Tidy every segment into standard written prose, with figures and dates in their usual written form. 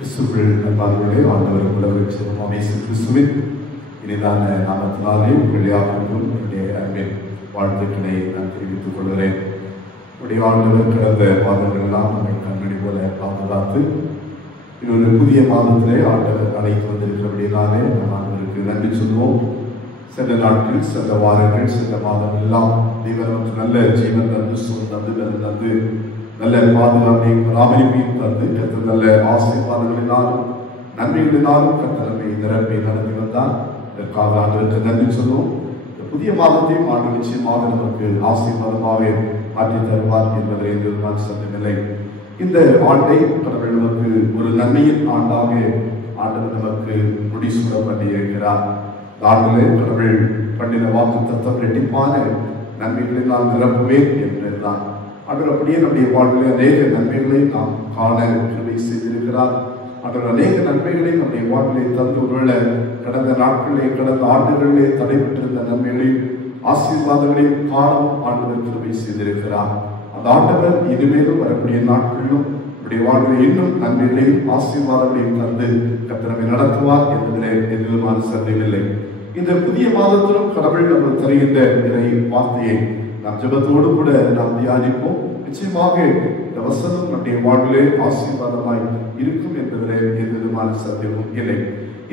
கிறிஸ்துவுக்குள் அன்பானவர்களே, ஆண்டவர் உலகிற்கு செல்லும் இயேசு கிறிஸ்துவின் இனிதான நாமத்தினாலே உங்கள் யாவருக்கும் என்னுடைய அன்பின் வாழ்த்துக்களை நான் தெரிவித்துக் கொள்கிறேன். உடைய ஆண்டவர் கடந்த மாதங்களெல்லாம் நம்மை கண்ணடி போல பாதுகாத்து இன்னொரு புதிய மாதத்திலே ஆண்டவர் அழைத்து வந்திருக்கிறபடினாலே நம் ஆண்டவருக்கு நன்றி சொல்வோம். சென்ற நாட்கள், சென்ற வாரங்கள், சென்ற மாதம் எல்லாம் தேவன் நமக்கு நல்ல ஜீவன் தந்து, சுகம் தந்து நல்ல பாதுகாப்பை பராமரிப்பையும் தந்து கர்த்தர் நல்ல ஆசீர்வாதங்களினாலும் நன்மைகளினாலும் கர்த்தர் நம்மை நிரப்பை நடத்தி வந்தார். இதற்காக ஆண்டவருக்கு நன்றி சொல்லுவோம். இந்த புதிய மாதத்தையும் ஆண்டு நிச்சயமாக நமக்கு ஆசீர்வாதமாக மாற்றி தருவார் என்பதில் எந்த விதமான சந்தேகமில்லை. இந்த ஆண்டை கடவுள் நமக்கு ஒரு நன்மையின் ஆண்டாக ஆண்டவர் நமக்கு முடிசூட பண்ணியிருக்கிறார். இந்த ஆண்டிலே கடவுள் பண்ணின வாக்கு தத்துவம் இரட்டிப்பான நன்மைகளினால் நிரப்புவேன் என்பதுதான். ஆண்டவர் அப்படியே நம்முடைய வாழ்விலே அநேக நன்மைகளை நாம் காண கிருபை செய்திருக்கிறார். ஆண்டவர் அநேக நன்மைகளை நம்முடைய வாழ்விலே தந்து ஒருவேளை கடந்த நாட்களிலே, கடந்த ஆண்டுகளிலே தடைபெற்றிருந்த நன்மைகளையும் ஆசீர்வாதங்களையும் காணவும் ஆண்டவர் கிருபை செய்திருக்கிறார். அந்த ஆண்டவர் இனிமேலும் வரக்கூடிய நாட்களிலும் நம்முடைய வாழ்வில் இன்னும் நன்மைகளையும் ஆசீர்வாதங்களையும் தந்து கர்த்தரை நடத்துவார் என்பதிலே எதிர்மான சந்தேகமில்லை. இந்த புதிய மாதத்திலும் கடவுள் நமக்கு தருகின்ற இறை வார்த்தையை நாம் ஜெபத்தோடு கூட நாம் தியானிப்போம். நிச்சயமாக இந்த வசனம் நம்முடைய வாழ்விலே ஆசீர்வாதமாய் இருக்கும் என்பதிலே எந்த விதமான சந்தேகமும் இல்லை.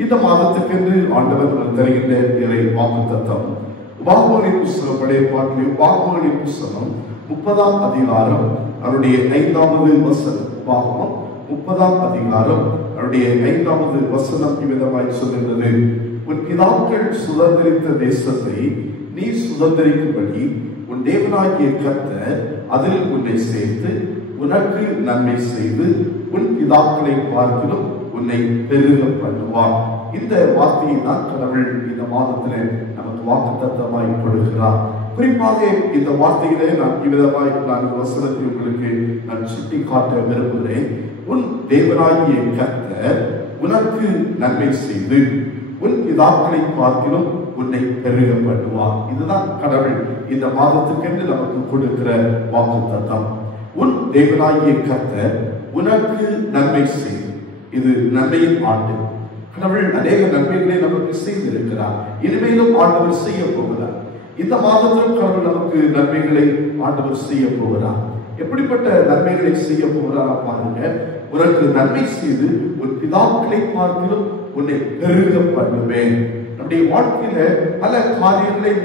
இந்த மாதத்துக்கென்று ஆண்டவர் நமக்கு தருகின்ற இறை வாக்கு தத்துவம் உபாகமங்களின் புஸ்தகம், பழைய பாட்டிலே உபாகமங்களின் புஸ்தகம் 30ஆம் அதிகாரம் அவருடைய 5வது வசனம். உபாகமம் 30ஆம் அதிகாரம் அவருடைய 5வது வசனம் இவ்விதமாய் சொல்லுகிறது: உன் பிதாக்கள் சுதந்திரித்த தேசத்தை நீ சுதந்திரிக்கும்படி உன் தேவனாகிய கர்த்தர் அதில் உன்னை சேர்த்து உனக்கு நன்மை செய்து உன் பிதாக்களை பார்க்கிலும் உன்னை பெருக பண்ணுவார். இந்த வார்த்தையை தான் கடவுள் இந்த மாதத்திலே நமக்கு வாக்கு தத்தமாய் கொடுக்கிறார். குறிப்பாக இந்த வார்த்தையிலே நான் இவ்விதமாய் நான் வசனத்தை உங்களுக்கு நான் சுட்டி காட்ட விரும்புகிறேன். உன் தேவனாகிய கர்த்தர் உனக்கு நன்மை செய்து உன் பிதாக்களை பார்க்கிலும் உன்னை பெருக பண்ணுவார். இதுதான் கடவுள் இந்த மாதத்துக்கென்று நமக்கு கொடுக்கிற வாக்கு தத்தம். உன் தேவனாகிய கர்த்தர் உனக்கு நன்மை செய்து. இது நன்மையின் ஆண்டு. கடவுள் அநேக நன்மைகளை நமக்கு செய்திருக்கிறார். இனிமேலும் ஆண்டவர் செய்ய போகிறார். இந்த மாதத்திலும் கடவுள் நமக்கு நன்மைகளை ஆண்டவர் செய்ய போகிறார். எப்படிப்பட்ட நன்மைகளை செய்ய போகிறார் பாருங்க. உனக்கு நன்மை செய்து உன் பிதாக்களை பார்க்கிலும் உன்னை பெருக பண்ணுவேன். நம்முடைய வாழ்க்கையில பல காரியங்களில்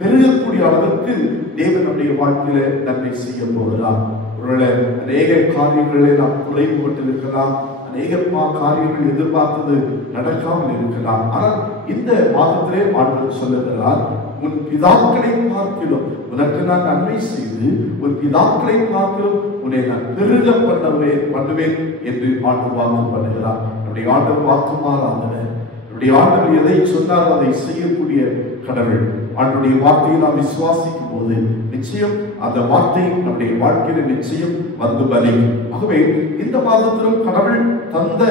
பெருகக்கூடிய அளவிற்கு தேவன் நம்முடைய வாழ்க்கையில நன்மை செய்ய போகிறார். ஒருவேளை அநேக காரியங்களை நாம் குறைவுபட்டிருக்கலாம், அநேக காரியங்கள் எதிர்பார்த்தது நடக்காமல் இருக்கலாம். ஆனால் இந்த மாதத்திலே ஆண்டவர் சொல்லுகிறார், உன் பிதாக்களை பார்க்கிலும் உனக்கு நான் நன்மை செய்து உன் பிதாக்களை பார்க்கிலும் உன்னை நான் பெருக பண்ணுவேன் என்று ஆண்டவர் வாக்கு பண்ணுகிறார். நம்முடைய ஆண்டவர் வாக்கு மாறாதவர். நம்முடைய ஆண்டவர் எதை சொன்னால் அதை செய்யக்கூடிய கடவுள். ஆண்டுடைய வார்த்தையை நாம் விசுவாசிக்கும் போது நிச்சயம் அந்த வார்த்தை நம்முடைய வாழ்க்கையில நிச்சயம் வந்து பலிக்கும். ஆகவே இந்த மாதத்திலும் கடவுள் தந்த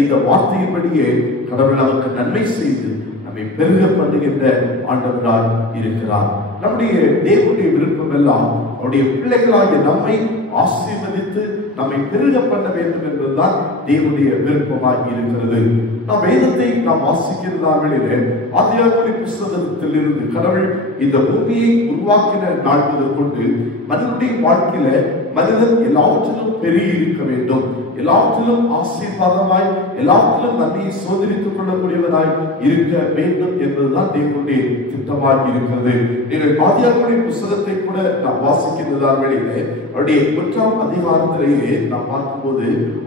இந்த வார்த்தையின்படியே கடவுள் நமக்கு நன்மை செய்து நம்மை பெருக பண்ணுகின்ற ஆண்டவராய் இருக்கிறார். நம்முடைய தேவனுடைய விருப்பம் எல்லாம் அவருடைய பிள்ளைகளாகிய நம்மை ஆசீர்வதித்து நம்மை பெருக பண்ண வேண்டும் என்பதுதான் தேவனுடைய விருப்பமாய் இருக்கிறது. நாம் வேதத்தை நாம் வாசிக்கிறதாகளிலே ஆதியாகமத்தின் புஸ்தகத்தில் இருந்து கடவுள் இந்த பூமியை உருவாக்கின நாள் முதல் கொண்டு மனிதனுடைய வாழ்க்கையில மனிதன் எல்லாவற்றிலும் பெருகி இருக்க வேண்டும், எல்லாவற்றிலும் ஆசீர்வாதமாய், எல்லாவற்றிலும் நன்மையை சோதரித்துக் கொள்ளக்கூடியவனாய் இருக்க வேண்டும் என்பதுதான் தேவனுடைய திட்டமாய் இருக்கிறது. நீங்கள் ஆதியாகமத்தின் புஸ்தகத்தை கூட நாம் வாசிக்கிறதால் வெளியிலே அவருடைய 1ஆம் அதிகாரத்திலேயே நாம் பார்க்கும்போது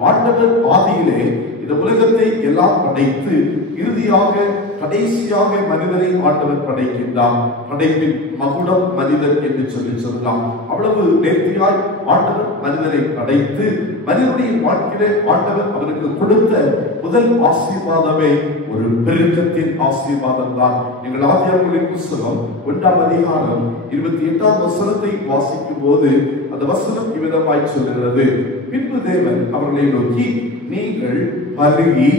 ஆண்டவர் ஆதியிலே இந்த உலகத்தை எல்லாம் படைத்து இறுதியாக கடைசியாக மனிதனை ஆண்டவர் படைக்கின்றார். படைப்பின் மகுடம் மனிதன் என்று சொல்லலாம். அவ்வளவு நேர்த்தியாய் ஆண்டவர் மனிதனை படைத்து மனிதனுடைய வாழ்க்கையிலே ஆண்டவர் அவனுக்கு கொடுத்த முதல் ஆசீர்வாதமே ஒரு பெருக்கத்தின் ஆசீர்வாதம் தான். நீங்கள் ஆதியாகமத்தின் புஸ்தகம் 1ஆம் அதிகாரம் 28ஆம் வசனத்தை வாசிக்கும் போது அந்த வசனம் இவ்விதமாய் சொல்லுகிறது: பின்பு தேவன் அவர்களை நோக்கி, நீங்கள் பருகி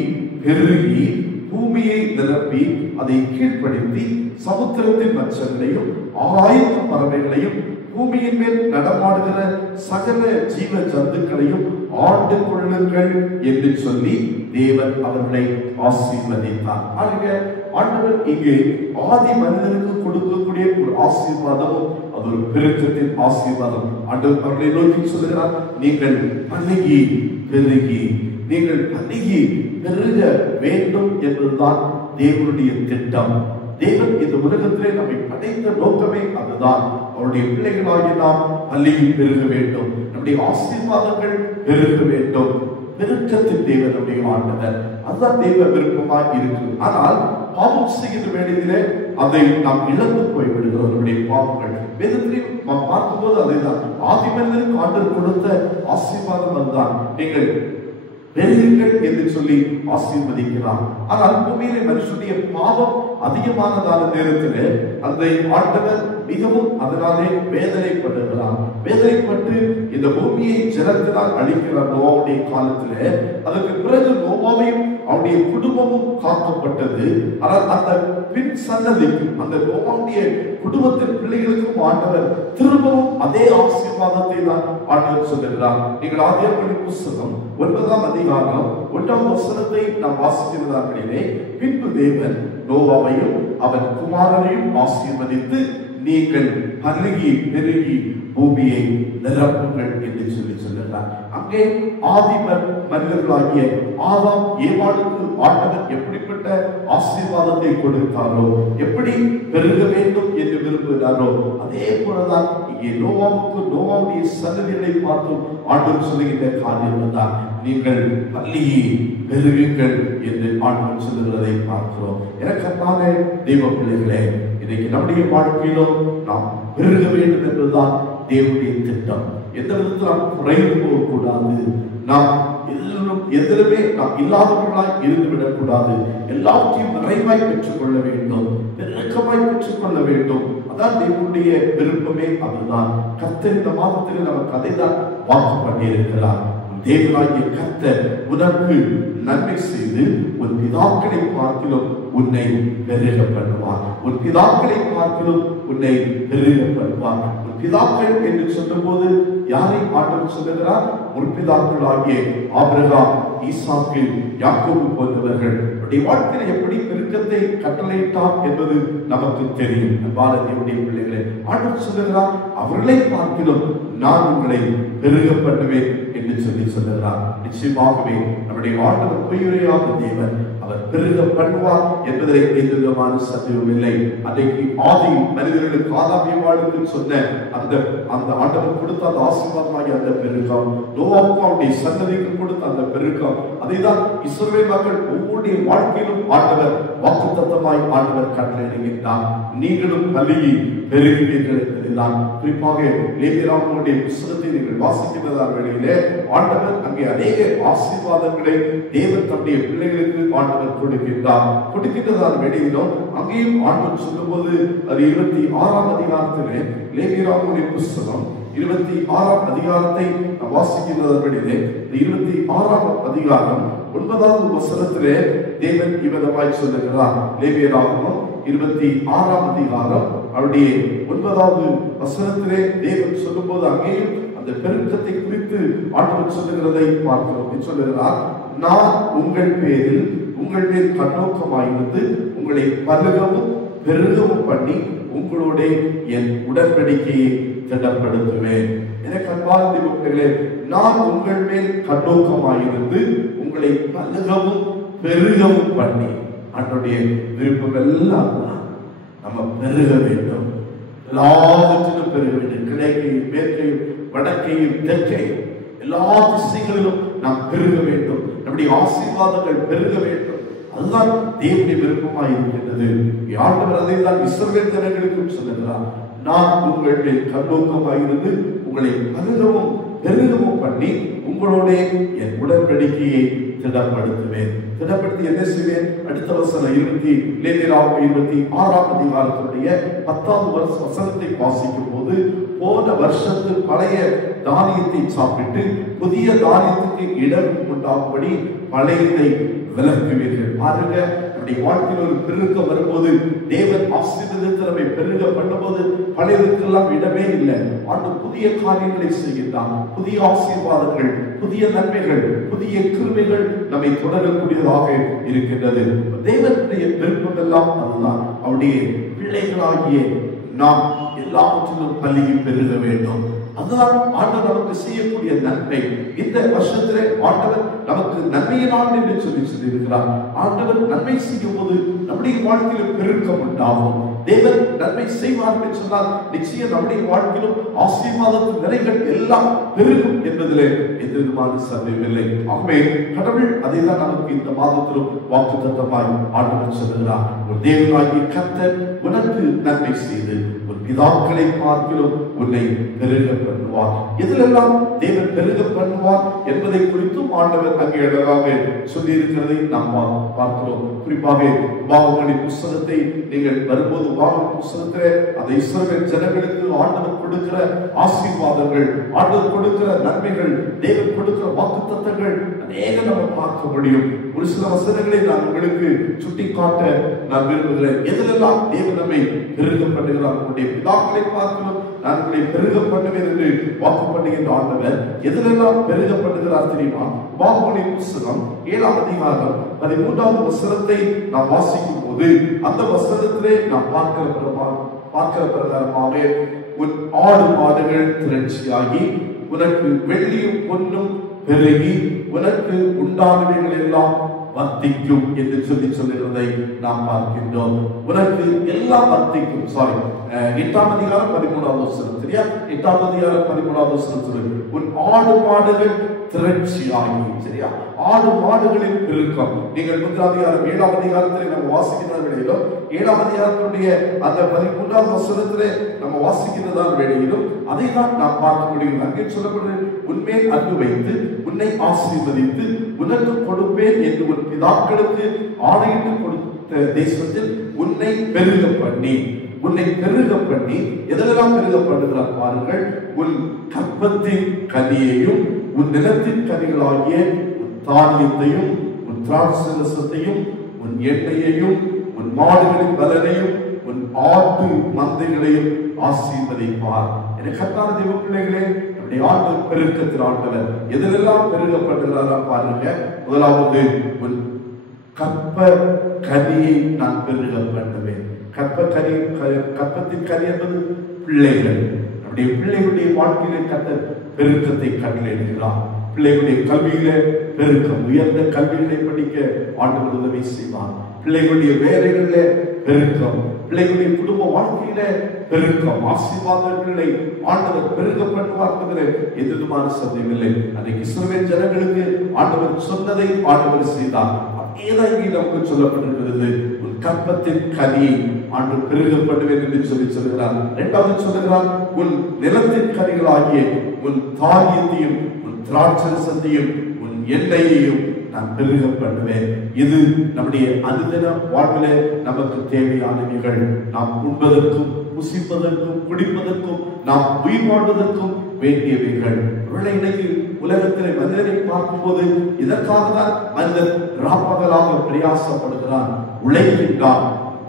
பெருகி பூமியை நிரப்பி அதை கீழ்ப்படுத்தி சமுத்திரத்தின் மச்சங்களையும் ஆகாயத்து பறவைகளையும் பூமியின் மேல் நடமாடுகிற சகல ஜீவ ஜந்துக்களையும் ஆண்டு கொள்ளுங்கள் என்று சொல்லி தேவன் அவர்களை ஆசீர்வதித்தார். ஆண்டவர் இங்கே ஆதி மனிதனுக்கு கொடுக்கக்கூடிய ஒரு ஆசீர்வாதமும் அது ஒரு பெருக்கத்தின் ஆசீர்வாதம். ஆண்டவர் அவர்களை நோக்கி சொல்லுகிறார், நீங்கள் பலுகி பெருகி, நீங்கள் பலுகி பெருக வேண்டும் என்பதுதான் தேவனுடைய திட்டம். தேவன் இந்த உலகத்திலே நம்மை படைத்த நோக்கமே அதுதான். அவருடைய பிள்ளைகளாகி நாம் பலுகி பெருக வேண்டும், நம்முடைய ஆசீர்வாதங்கள் பெருக வேண்டும். பெருக்கத்தின் தேவன் நம்முடைய ஆண்டவர், அதுதான் தேவ விருப்பமாய் இருக்கு. ஆனால் பாவம் செய்கிற வேளையிலே அதை நாம் இழந்து போய் விடுகிறோம். நம்முடைய பாவங்கள் வேதத்திலே நாம் பார்க்கும்போது அதைதான் ஆதி மனிதனுக்கு ஆண்டவர் கொடுத்த ஆசீர்வாதம் அதுதான். நீங்கள் பெருகுங்கள் என்று சொல்லி ஆசீர்வதிக்கிறார். ஆனால் பூமியிலே மனுஷனுடைய பாவம் அதிகமானதான நேரத்திலே அந்த ஆண்டவர் மிகவும் அதனாலே வேதனைப்படுகிறார். வேதனைப்பட்டு இந்த பூமியை ஜலத்தினால் அழிக்கிறார் நோவாவுடைய காலத்திலே. அதற்கு பிறகு நோவாவையும் அவருடைய குடும்பமும் காக்கப்பட்டது. ஆனால் அந்த பின் சன்னதிக்கும் அந்த நோவாவுடைய குடும்பத்தின் பிள்ளைகளுக்கும் ஆண்டவர் திரும்பவும் அதே ஆசீர்வாதத்தை தான் ஆண்டவர் சொல்லுகிறார். நீங்கள் ஆதியாகமத்தின் புத்தகம் 9ஆம் அதிகாரம் 1ஆம் வசனத்தை நாம் வாசிக்கிறதார்களே, பின்பு தேவன் நோவாவையும் அவன் குமாரனையும் ஆசீர்வதித்து, நீங்கள் பலுகி பெருகி பூமியை நிரப்புங்கள் என்று சொல்லி சொல்லுகிறார். அங்கே ஆதி மனிதர்களாகிய ஆதாம் ஏவாளுக்கு ஆண்டவர் எப்படிப்பட்ட ஆசீர்வாதத்தை கொடுத்தாரோ, எப்படி பெருக வேண்டும் என்று விரும்புகிறாரோ, அதே போலதான் இங்கே நோவாவுக்கு நோவாவுடைய சந்ததிகளை பார்த்தும் ஆண்டவர் சொல்லுகின்ற காரியம் தான், நீங்கள் பலுகி பெருகுங்கள் என்று ஆண்டவர் சொல்லுகிறதை பார்க்கிறோம். எனக்கான தெய்வ பிள்ளைகளே, இன்னைக்கு நம்முடைய வாழ்க்கையிலும் நாம் பெருக வேண்டும் என்பதுதான் தேவனுடைய திட்டம். எந்த விதத்தில் நாம் குறைந்து போகக்கூடாது, நாம் எதிலுமே நாம் இல்லாதவர்களாய் இருந்துவிடக் கூடாது. எல்லாவற்றையும் நிறைவாய் பெற்றுக் கொள்ள வேண்டும், பெருக்கமாய் பெற்றுக் கொள்ள வேண்டும். அதான் தேவனுடைய விருப்பமே அதுதான். கர்த்தர் இந்த மாதத்தில் நமக்கு அதை தான் வாக்கு பண்ணியிருக்கிறார். தேவனாகிய கர்த்தர் உனக்கு நன்மை செய்து உன் பிதாக்களை பார்க்கிலும் உன்னை பெருக பண்ணுவார். உன் பிதாக்களை பார்க்கிலும் உன்னை பெருக பண்ணுவார். உன் பிதாக்கள் என்று சொல்லும் போது யாரை ஆண்டவர் சொல்லுகிறார்? முற்பிதாக்கள் ஆகிய ஆபிரகாம், ஈசாக்கு, யாக்கோபு போன்றவர்கள் வாழ்க்கையில் எப்படி பெருக்கத்தை கட்டளையிட்டார் என்பது நமக்கு தெரியும். பாரதியுடைய பிள்ளைகளை ஆண்டவர் சொல்லுகிறார், அவர்களை பார்க்கிலும் நான் உங்களை பெருக பண்ணுவேன் என்று சொல்லி சொல்லுகிறார். நிச்சயமாகவே நம்முடைய ஆண்டவர் பொய்யுரையாத தேவன், அவர் பெருக பண்ணுவார் என்பதை எந்த விதமான சந்தேகம் இல்லை. அன்றைக்கு ஆதி மனிதர்களுக்கு ஆதாமியவாளுக்கு சொன்ன அந்த ஆண்டவர் கொடுத்த அந்த ஆசீர்வாதமாகிய அந்த பெருக்கம், நோவாவுக்கும் அவருடைய சந்ததிக்கு கொடுத்த அந்த பெருக்கம், அதைதான் இஸ்ரவேல் மக்கள் ஒவ்வொருடைய வாழ்க்கையிலும் ஆண்டவர் வாக்குத்தத்தமாய் ஆண்டவர் கட்டளையிடுகின்றார். நீங்களும் பலுகி பெருகுவீர்கள் என்பதுதான். குறிப்பாக லேவியராகமனுடைய புத்தகத்தை நீங்கள் வாசிக்கிறதா வேளையிலே ஆண்டவர் அங்கே அநேக ஆசீர்வாதங்களை தேவன் தம்முடைய பிள்ளைகளுக்கு ஆண்டவர் கொடுக்கின்றதான வேளையிலும் அங்கேயும் ஆண்டவர் சொல்லும்போது அது 26ஆம் அதிகாரத்திலே லேவியராகமனுடைய புத்தகம் 26ஆம் அதிகாரத்தை வாசிக்கிறதே 26ஆம் அதிகாரம் 9வது வசனத்திலே தேவன் இவ்விதமாய் சொல்லுகிறார். லேவியராகமம் 26ஆம் அதிகாரம் அவருடைய 9வது வசனத்திலே தேவன் சொல்லும்போது அங்கேயும் அந்த பெருக்கத்தை குறித்து ஆண்டவர் சொல்லுகிறதை பார்க்கிறோம். சொல்லுகிறார், நான் உங்கள் பேரில் உங்கள் மேல் கண்ணோக்கமாயிருந்து உங்களை பலுகவும் பெருகவும் பண்ணி உங்களோட என் உடன்படிக்கையை திடப்படுத்துவேன். எனக்கு அன்பான தெய்வங்களே, நான் உங்கள் மேல் கண்ணோக்கமாயிருந்து உங்களை பலுகவும் பெருகவும் பண்ணி, அவருடைய விருப்பம் எல்லாம் நம்ம பெருக வேண்டும், எல்லாவற்றிலும் பெருக வேண்டும். கிழக்கையும் மேற்கையும் வடக்கையும் தெற்கையும் எல்லா திசைகளிலும் நாம் பெருக வேண்டும். நம்முடைய ஆசீர்வாதங்கள் பெருக வேண்டும். அதுதான் தேவனுடைய விருப்பமாய் இருக்கின்றது. ஆண்டவர் அதை தான் இஸ்ரவேல் ஜனங்களுக்கும் சொல்லுகிறார், நான் உங்கள் மேல் கண்ணோக்கமாயிருந்து உங்களை பலுகவும் பெருகவும் பண்ணி உங்களோட என் உடன்படிக்கையை திடப்படுத்துவேன். திடப்படுத்தி என்ன செய்வேன்? அடுத்த வசனம் 26ஆம் அதிகாரத்தினுடைய 10வது வசனத்தை வாசிக்கும் போது, போன வருஷத்து பழைய தானியத்தை சாப்பிட்டு புதிய தானியத்துக்கு இடம் உண்டாகும்படி பழையதை விலக்குவீர்கள். பாருங்க, நம்முடைய வாழ்க்கையில் ஒரு பெருக்கம் வரும்போது, தேவன் ஆசீர்வதித்து நம்மை பெருக பண்ணும்போது பழையதுக்கெல்லாம் இடமே இல்லை. ஆண்டு புதிய காரியங்களை செய்கின்றான். புதிய ஆசீர்வாதங்கள், புதிய நன்மைகள், புதிய கிருபைகள் நம்மை தொடரக்கூடியதாக இருக்கின்றது. தேவனுடைய விருப்பம் எல்லாம் அதுதான். அவருடைய பிள்ளைகளாகிய நாம் எல்லாவற்றிலும் பல்கி பெருக வேண்டும். அதுதான் ஆண்டவர் நமக்கு செய்யக்கூடிய நன்மை. இந்த வருஷத்திலே ஆண்டவர் நமக்கு நன்மையின் ஆண்டு என்று சொல்லியிருக்கிறார். ஆண்டவர் நன்மை செய்யும் போது நம்முடைய வாழ்க்கையில் பெருக்கம் உண்டாகும். தேவன் நன்மை செய்வார் என்று சொன்னால் நிச்சயம் நம்முடைய வாழ்க்கையிலும் ஆசீர்வாதத்தின் நிறைகள் எல்லாம் பெருகும் என்பதிலே எந்த விதமான சந்தேகமில்லை. ஆகவே கடவுள் அதை தான் நமக்கு இந்த மாதத்திலும் வாக்குத்தத்தமாய் ஆண்டவர் சொல்லுகிறார். ஒரு தேவனாகிய கர்த்தர் உனக்கு நன்மை செய்து உன் பிதாக்களை பார்க்கிலும் உன்னை பெருக பண்ணுவார். எதிலெல்லாம் தேவன் பெருக பண்ணுவார் என்பதை குறித்தும் ஆண்டவர் அங்கே அழகாக சொல்லி இருக்கிறதை நாம் பார்க்கிறோம். குறிப்பாக உபாகமங்களின் புஸ்தகத்தை நீங்கள் வரும்போது, உபாகம புஸ்தகத்திலே அந்த இஸ்ரவேல் ஜனங்களுக்கு ஆண்டவர் கொடுக்கிற ஆசீர்வாதங்கள், ஆண்டவர் கொடுக்கிற நன்மைகள், தேவன் கொடுக்கிற வாக்குத்தத்தங்கள் அநேக நம்ம பார்க்க முடியும். ஒரு சில வசனங்களை நான் உங்களுக்கு சுட்டி காட்ட நான் விரும்புகிறேன். எதிலெல்லாம் தேவன் நம்மை பெருக பண்ணுகிறார். நம்முடைய பிதாக்களை பார்க்கணும், நான் உங்களை பெருக பண்ணுவேன் என்று வாக்கு பண்ணுகின்ற ஆண்டவர் எதிலெல்லாம் பெருக பண்ணுகிறார் தெரியுமா? உபாகமங்களின் புஸ்தகம் 7ஆம் அதிகாரம் 13வது வசனத்தை நாம் வாசிக்கும் போது, அந்த வசனத்திலே நாம் பார்க்கிற பிரகாரமாக உன் ஆடு மாடுகள் திரட்சியாகி உனக்கு வெள்ளியும் பொன்னும் பெருகி உனக்கு உண்டானவைகள் எல்லாம் வர்த்திக்கும் என்று சொல்லுகிறதை நாம் பார்க்கின்றோம். உனக்கு எல்லாம் வர்த்திக்கும். 8ஆம் அதிகாரம் 13வது வசனம் சரியா? 8ஆம் அதிகாரம் 13வது வசனம் சொல்லுது, உன் ஆடு மாடுகள் திரட்சியாகி. சரியா? ஆடு மாடுகளின் பெருக்கம். நீங்கள் 1ஆம் அதிகாரம் 7ஆம் அதிகாரத்தில் நம்ம வாசிக்கிற வேளையிலும், 7ஆம் அதிகாரத்தினுடைய அந்த 13வது வசனத்திலே நம்ம வாசிக்கிறதா வேளையிலும் அதை தான் நாம் பார்க்க முடியும். அங்கே சொல்லப்படுகிறது, உன்மேல் அன்பு வைத்து உன்னை ஆசீர்வதித்து உனக்கு கொடுப்பேன் என்று உன் பிதாக்களுக்கு ஆணையிட்டு கொடுத்த தேசத்தில் உன்னை பெருக பண்ணி எதெல்லாம் பெருக பண்ணுகிறார் பாருங்கள். உன் கற்பத்தின் கனியையும் உன் நிலத்தின் கனிகளாகிய உன் தானியத்தையும் உன் திராட்சரசத்தையும் உன் எண்ணெயையும் உன் மாடுகளின் பலனையும் உன் ஆட்டு மந்தைகளையும் ஆசீர்வதிப்பார். என கர்த்தரான தேவ பிள்ளைகளே, நம்முடைய ஆண்டு பெருக்கத்தில் ஆண்டவர் எதிலெல்லாம் பெருகப்படுகிறாரா பாருங்க. முதலாவது, உன் கற்ப கனியை நான் பெருக பண்ணுவேன். கற்பத்தின் கனி என்பது பிள்ளைகள். நம்முடைய பிள்ளைகளுடைய வாழ்க்கையிலே கர்த்தர் பெருக்கத்தை கட்டளையிடுகிறார். பிள்ளைகளுடைய கல்வியில பெருக்கம், உயர்ந்த கல்விகளை படிக்க ஆண்டவர் உதவி செய்வார். பிள்ளைகளுடைய வேலைகளில பெருக்கம், பிள்ளைகளுடைய குடும்ப வாழ்க்கையில பெருக்கம், ஆசீர்வாதங்களை ஆண்டவர் பெருக பண்ணுவார் என்பதில் எந்த விதமான சந்தேகமில்லை. அன்றைக்கு இஸ்ரவேல் ஜனங்களுக்கு ஆண்டவர் சொன்னதை ஆண்டவர் செய்தார். அதேதான் இங்கே நமக்கு சொல்லப்பட்டிருக்கிறது. உன் கற்பத்தின் கனியை ஆண்டவர் பெருக பண்ணுவேன் என்று சொல்லுகிறார். இரண்டாவது சொல்லுகிறார், உன் நிலத்தின் கனிகளாகிய உன் தானியத்தையும் உன் திராட்சரசத்தையும் உன் எண்ணெயையும் நான் பெருக பண்ணுவேன். இது நம்முடைய அனுதின வாழ்விலே நமக்கு தேவையானவைகள். நாம் உண்பதற்கும் புசிப்பதற்கும் குடிப்பதற்கும் நாம் உயிர் வாழ்வதற்கும் வேண்டியவைகள். இன்னைக்கு உலகத்திலே மனிதனை பார்க்கும்போது இதற்காக தான் மனிதன் ராப்பகலாக பிரயாசப்படுகிறான், உழைக்கின்றான்.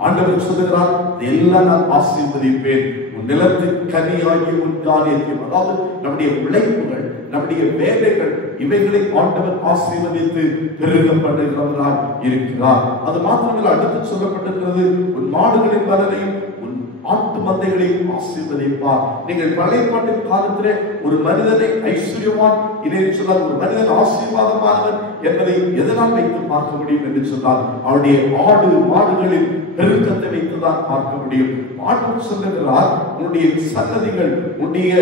ஆண்டவர் சொல்லுகிறார், எல்லாம் நான் ஆசீர்வதிப்பேன். உன் நிலத்தின் கனியாகிய உன் தானியத்தையும், அதாவது நம்முடைய உழைப்புகள், நம்முடைய வேலைகள், இவைகளை ஆண்டவர் ஆசீர்வதித்து பெருக பண்ணுகிறவராய் இருக்கிறார். அது மாத்திரமல்ல, அடுத்து சொல்லப்பட்டிருக்கிறது, உன் மாடுகளின் பலனையும் உன் ஆட்டு மந்தைகளையும் ஆசீர்வதிப்பார். நீங்கள் பழைய பாட்டின் காலத்திலே ஒரு மனிதனை ஐஸ்வர்யவான் இதை சொன்னால், ஒரு மனிதன் ஆசீர்வாதமானவன் என்பதை எதனால் வைத்து பார்க்க முடியும் என்று சொன்னால், அவருடைய ஆடு மாடுகளின் பெருக்கத்தை வைத்துதான் பார்க்க முடியும். ஆண்டவர் சொல்லுகிறார், உன்னுடைய சன்னதிகள், உன்னுடைய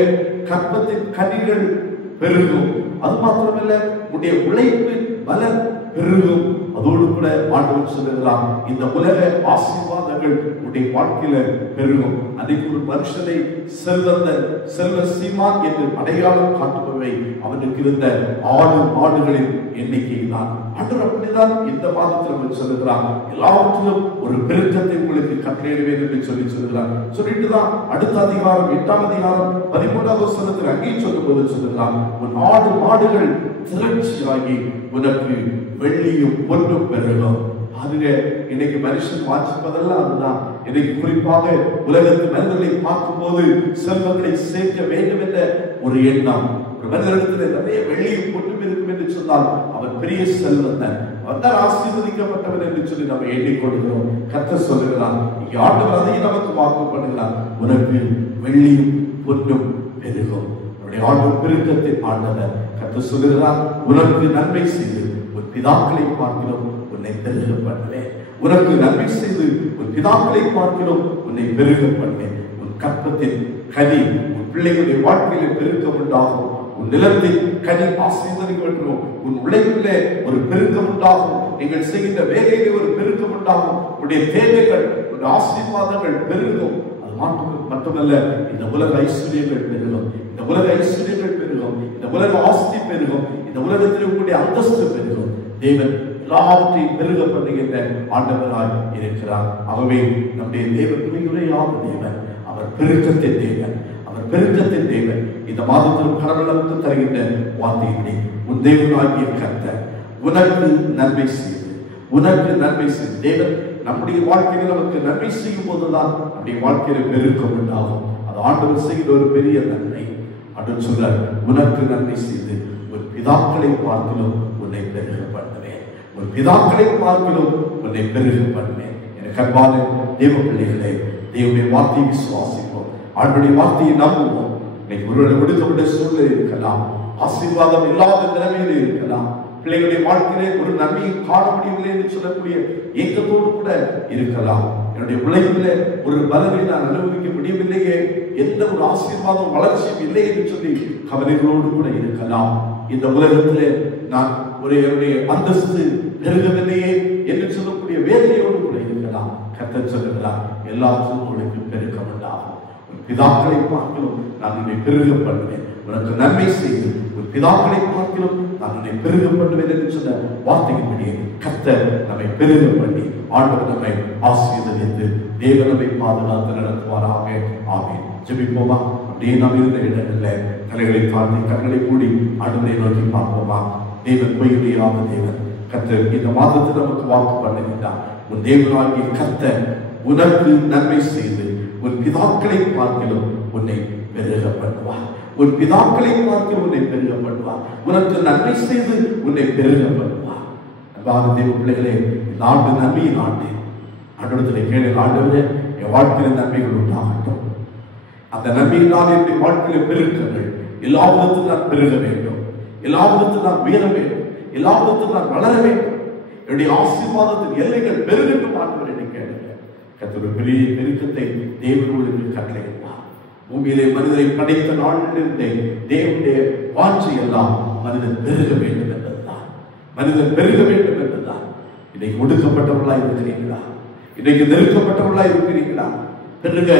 கற்பத்தின் கனிகள் பெருகும். அது மாத்திரமல்ல, உன்னுடைய உழைப்பு பலன் பெருகும். அதோடு கூட ஆண்டவர் சொல்லுகிறார், இந்த உலக ஆசீர்வாதங்கள் உன்னுடைய வாழ்க்கையில பெருகும். அன்றைக்கு ஒரு மனுஷனை செல்வந்தன், செல்வ சீமான் என்று அடையாளம் காட்டுபவை அவனுக்கு இருந்த ஆடு மாடுகளின் எண்ணிக்கை தான். ஆண்டவர் அப்படிதான் இந்த மாதத்தில் சொல்லுகிறார், எல்லாவற்றிலும் ஒரு பெருக்கத்தை உங்களுக்கு கட்டளையிடுவேன் என்று சொல்லுகிறார். சொல்லிட்டுதான் அடுத்த அதிகாரம் 8ஆம் அதிகாரம் 13வது வசனத்தில் அங்கேயும் சொல்லும்போது சொல்லுகிறார், உன் ஆடு மாடுகள் திரட்சியாகி உனக்கு வெள்ளியும் பொன்னும் பெருகும். அதுங்க இன்னைக்கு மனுஷன் வாசிப்பதெல்லாம் அதுதான். இன்னைக்கு குறிப்பாக உலகத்து மனிதர்களை பார்க்கும்போது செல்வங்களை சேர்க்க வேண்டும் என்ற ஒரு எண்ணம். ஒரு மனிதனிடத்தில் நிறைய வெள்ளியும் பொன்னும் இருக்கும் என்று சொன்னால் அவன் பெரிய செல்வந்தன், அவன் தான் ஆசீர்வதிக்கப்பட்டவன் என்று சொல்லி நம்ம எண்ணிக்கொள்கிறோம். கர்த்தர் சொல்லுகிறான், இங்கே ஆண்டவர் அதையும் நமக்கு வாக்கு பண்ணுகிறான், உனக்கு வெள்ளியும் பொன்னும் பெருகும். உன்னுடைய ஆண்டவர் பெருக்கத்தின் ஆண்டவர். கர்த்தர் சொல்லுகிறான், உனக்கு நன்மை செய்து உன் பிதாக்களை பார்க்கிறோம் உன்னை பெருக பண்ணுவேன். உனக்கு நன்மை செய்து உன் பிதாக்களை பார்க்கிறோம் உன்னை பெருக பண்ணுவேன். உன் கற்பத்தின் கனி உன் பிள்ளைகளுடைய வாழ்க்கையில பெருக்கம் உண்டாகும். உன் நிலத்தில் கனி ஆசீர்வதிக்கப்படும். உன் உழைப்பிலே ஒரு பெருக்கம் உண்டாகும். நீங்கள் செய்கின்ற வேலையிலே ஒரு பெருக்கம் உண்டாகும். உன்னுடைய தேவைகள் உன்னுடைய ஆசீர்வாதங்கள் பெருகும். அது மட்டுமல்ல, இந்த உலக ஐஸ்வர்யங்கள் பெருகும். இந்த உலக ஐஸ்வர்யங்கள் பெருகும். இந்த உலக ஆஸ்தி பெருகும். இந்த உலகத்தில் உங்களுடைய அந்தஸ்து பெருகும். தேவன் எல்லாவற்றையும் பெருக பண்ணுகின்ற ஆண்டவராய் இருக்கிறார். ஆகவே நம்முடைய தேவன் துணையுரையாத தேவன், அவர் பெருக்கத்தின் தேவன், அவர் பெருக்கத்தின் தேவன். இந்த மாதத்திலும் கடவுள் நமக்கு தருகின்ற வார்த்தையினை, உன் தேவனாகிய கர்த்தர் உனக்கு நன்மை செய்து, உனக்கு நன்மை செய்து. தேவன் நம்முடைய வாழ்க்கையில் நமக்கு நன்மை செய்யும் போதுதான் நம்முடைய வாழ்க்கையில பெருக்கம் உண்டாகும். அது ஆண்டவர் செய்கிற ஒரு பெரிய நன்மை. ஆண்டவர் சொல்றார், உனக்கு நன்மை செய்து உன் பிதாக்களை பார்க்கிலும் உன்னை பெருக பண்ணுவேன். உன் பிதாக்களை பார்க்கிலும் உன்னை பெருக பண்ணுவேன். எனக்கு அன்பான தேவ பிள்ளைகளே, தேவனுடைய வார்த்தையை விசுவாசிப்போம், ஆண்டவருடைய வார்த்தையை நம்புவோம். இன்னைக்கு ஒருவரை விடுக்கப்பட்ட சூழ்நிலை இருக்கலாம், ஆசீர்வாதம் இல்லாத நிலைமையில இருக்கலாம், பிள்ளைகளுடைய வாழ்க்கையிலே ஒரு நன்மையை காண முடியவில்லை என்று சொல்லக்கூடிய ஏக்கத்தோடு கூட இருக்கலாம். என்னுடைய உழைப்பிலே ஒரு பலனை நான் அனுபவிக்க முடியவில்லையே, எந்த ஒரு ஆசீர்வாதம் வளர்ச்சியும் இல்லை என்று சொல்லி கவலைகளோடு கூட இருக்கலாம். இந்த உலகத்திலே நான் ஒரு என்னுடைய அந்தஸ்து பெருகவில்லையே என்று சொல்லக்கூடிய வேதனையோடு கூட இருக்கலாம். கர்த்தர் சொல்லுகிறார், எல்லாத்துக்கும் உங்களுக்கு பெருக்கம் உண்டாகும். உன் பிதாக்களை பார்க்கிறோம் நான் உன்னை பெருக பண்ணுவேன். உனக்கு நன்மை செய்து உன் பிதாக்களை பார்க்கிறோம் நான் உன்னை பெருக பண்ணுவேன் என்று சொன்ன வார்த்தையின்படியே கர்த்தர் நம்மை பெருக பண்ணி ஆண்டவர் நம்மை ஆசீர்வதித்து தேவன் நம்மை பாதுகாத்து நடத்துவாராக. ஆமென். ஜெபிப்போமா? அப்படியே நாம் இருந்த இடங்களில் தலைகளை தாழ்த்தி கண்களை மூடி ஆண்டவரை நோக்கி பார்ப்போமா? தேவன் பொய்யுடையாத தேவன். கர்த்தர் இந்த மாதத்தில் நமக்கு வாக்கு பண்ணுகின்றார், உன் தேவனாகிய கர்த்தர் உனக்கு நன்மை செய்து உன் பிதாக்களை பார்க்கிலும் உன்னை பெருக பண்ணுவார். உன் பிதாக்களை பார்த்து உன்னை பெருக பண்ணுவார். உனக்கு நன்மை செய்து உன்னை பெருக பண்ணுவார். அன்பான தேவ பிள்ளைகளே, இந்த ஆண்டு நன்மையின் ஆண்டு. ஆண்டவரத்திலே கேளு, ஆண்டவரே என் வாழ்க்கையில் நன்மைகள் உண்டாகட்டும். அந்த நன்மையினால் என்னுடைய வாழ்க்கையில பெருக்கங்கள் எல்லாவிதத்தில் நான் பெருக வேண்டும், எல்லாவிதத்தில் நான் உயர வேண்டும், எல்லாவிதத்தில் நான் வளர வேண்டும். என்னுடைய ஆசீர்வாதத்தின் எல்லைகள் பெருகட்டும் ஆண்டவர் என்று கேளுங்க. கர்த்தர் பெரிய பெருக்கத்தை தேவனோடு கட்டளையிட்டார். பூமியிலே மனிதரை படைத்த நாளிலிருந்தே தேவனுடைய வாஞ்சை எல்லாம் மனிதன் பெருக வேண்டும் என்பதுதான். மனிதன் பெருக வேண்டும் என்பதுதான். இன்னைக்கு ஒடுக்கப்பட்டவர்களா இருக்கிறீர்களா? இன்னைக்கு நெருக்கப்பட்டவர்களா இருக்கிறீர்களா? பெருக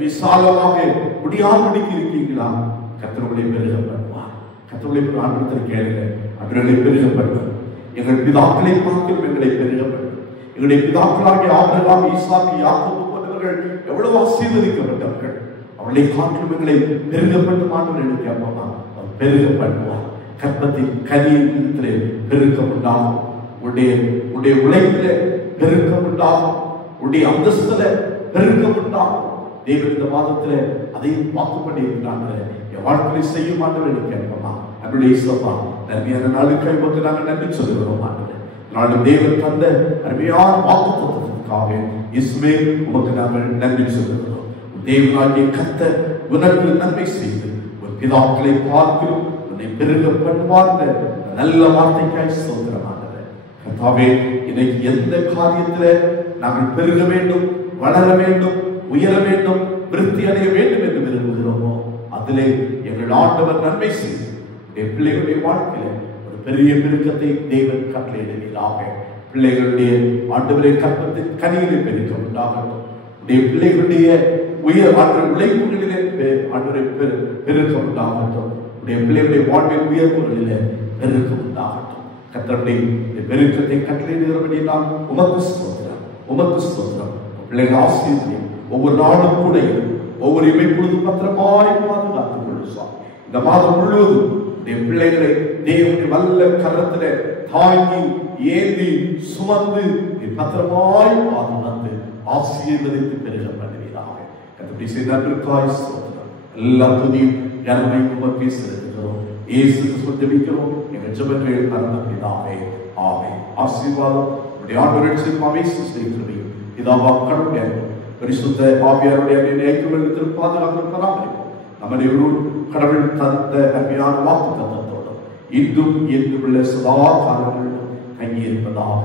விசாலமாக முடியாதபடிக்கு இருக்கீங்களா? கர்த்தருடைய பெருக பண்ணுவார். கர்த்தருடைய ஆண்டவரை கேளுங்க, அவர்களை பெருக பண்ணுவார். எங்கள் பிதாக்களை பார்க்கும் எங்களை பெருக பண்ணுவார். எங்களுடைய பிதாக்களாகிய ஆபிரகாம், ஈசாக்கு, யாக்கோபு போன்றவர்கள் எவ்வளவு ஆசீர்வதிக்கப்பட்டவர்கள். அவளை காற்றும் எங்களை பெருகப்பட்டு ஆண்டவர் என்று கேட்பாங்க. அவர் பெருக பண்ணுவார். கற்பத்தின் கனியிலே பெருக்கம் உண்டாகும். உடைய உழைப்பிலே பெருக்கம் உண்டாகும். உடைய அந்தஸ்துல பெருக்கம் உண்டாகும். தேவன் இந்த மாதத்துல அதையும் பார்த்து பண்ணி இருக்கிறாங்க. என் வாழ்க்கையை செய்ய மாட்டோம் என்று கேட்போமா? நம்முடைய இசப்பா நன்மையான நாளுக்கு நமக்கு நாங்கள் நன்றி சொல்லுகிறோம். நாளும் தேவன் தந்த அருமையான வாக்குத்தத்தத்திற்காக இயேசுவே உமக்கு நாங்கள் நன்றி சொல்லுகிறோம். தேவனாகிய கர்த்தர் உனக்கு நன்மை செய்து உன் பிதாக்களை பார்க்கிறோம் உன்னை பெருக பண்ணுவார். நல்ல வார்த்தைக்காய் ஸ்தோத்திரமானது. கர்த்தாவே, இன்னைக்கு எந்த காரியத்திலே நாங்கள் பெருக வேண்டும், வளர வேண்டும், உயர வேண்டும், விருத்தி அடைய வேண்டும் என்று விரும்புகிறோமோ அதிலே எங்கள் ஆண்டவர் நன்மை செய்து என் பிள்ளைகளுடைய வாழ்க்கையில ஒரு பெரிய பெருக்கத்தை தேவன் கட்டளையிடுவீராக. பிள்ளைகளுடைய ஆண்டவரை கற்பத்தின் கனியிலே பெருக்கம் உண்டாகட்டும். உடைய பிள்ளைகளுடைய உயர் ஆற்றல் உழைப்புகளிலே ஆண்டவரை பெருக்கம் உண்டாகட்டும். உடைய பிள்ளைகளுடைய வாழ்வின் உயர்வுகளிலே பெருக்கம் உண்டாகட்டும். கர்த்தருடைய பெருக்கத்தை கட்டளையிடுகிறபடி நான் உமக்கு ஸ்தோத்திரம், உமக்கு ஸ்தோத்திரம். பிள்ளைகள் ஆசீர்வதியும் ஒவ்வொரு நாளும் கூட ஒவ்வொரு இப்பொழுது பத்திரமாய் பாதுகாத்துக் கொள்ளும். இந்த மாதம் முழுவதும் என் பிள்ளைகளை தேவனுடைய வல்ல கரத்திலே தாங்கி ஏந்தி சுமந்து பத்திரமாய் பாதுகாத்து ஆசீர்வதித்து பெருக பண்ணுவீராக. கர்த்தருடைய செய்ததற்காய் ஸ்தோத்திரம். எல்லா துதியும் கனமை உமக்கே செலுத்துகிறோம். இயேசு கிறிஸ்துவை ஜெபிக்கிறோம் எங்கள் ஜெபங்கள் பரமபிதாவே. ஆமென். ஆசீர்வாதம் நம்முடைய ஆண்டவர் இயேசுவின் கிருபையும் பிதாவாகிய கடவுளுடைய அன்பும் பரிசுத்த ஆவியாருடைய ஐக்கியத்தில் பாதுகாப்பு பராமரிப்போம் நம்முடைய கடவுள் தந்த அருமையான வாக்குத்தத்தத்தோடும் இன்றும் என்றும் உள்ள சதா காலங்களிலும் தங்கியிருப்பதாக.